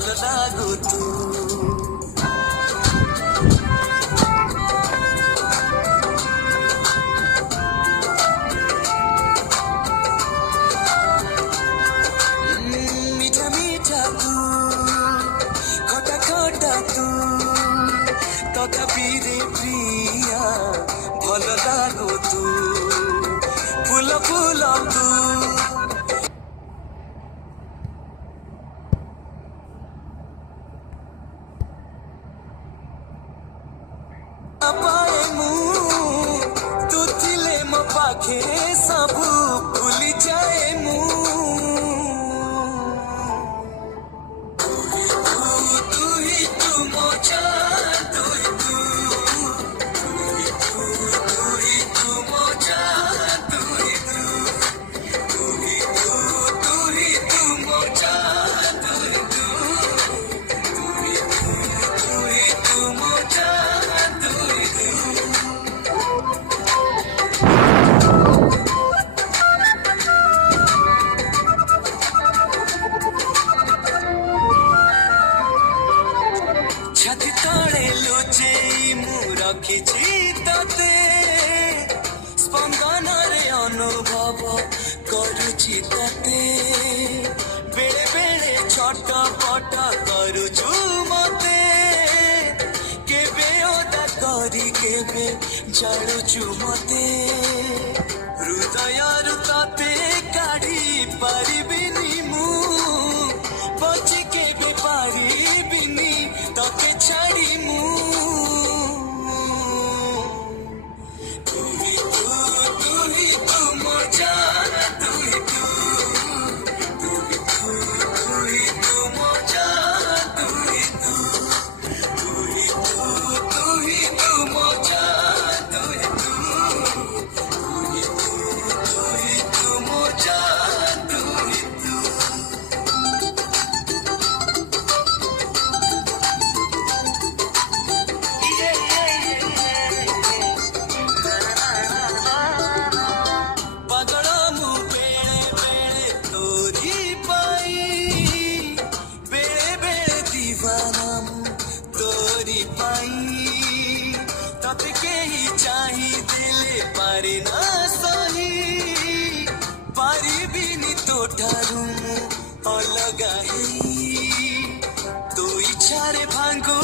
ଭଲ ଲାଗୁ ତୁ ମିଠା ମିଠା ତୁ ଖଟା ଖଟା ତୁ ତଥାପି ପ୍ରିୟା ଭଲ ଲାଗୁ ତୁ ଫୁଲ ଫୁଲ ତୁ पाए मुँह तू थिले मो पाखे सबू भूली जाए तू ही तू मो जान तू ही तू मो जान तू ही तू मो जान तू ही तू मो जान तू छाती तले लुचेई मु रखिछि तते स्पंदन रे अनुभव करुछि तते बेले बेले छटपट करुछु मते केबे ओदा करी केबे जाणुछु मते हृदयरु तते काढी पारिबिनी मु बची केबे पारिबिनी तते छाड़ी मु तू ही तू मो जान तू ही तू मो जान तू ही तू मो जान तू ही तू मो जान तू ही तू पगड़ा मु बेले बेले तोरी पाई बेले बेले दीवाना मु तोरी पाई तते केही चाही दिले पारे ना सही पारिबिनी तो ठारू मु अलगा ही तो इच्छारे भांगो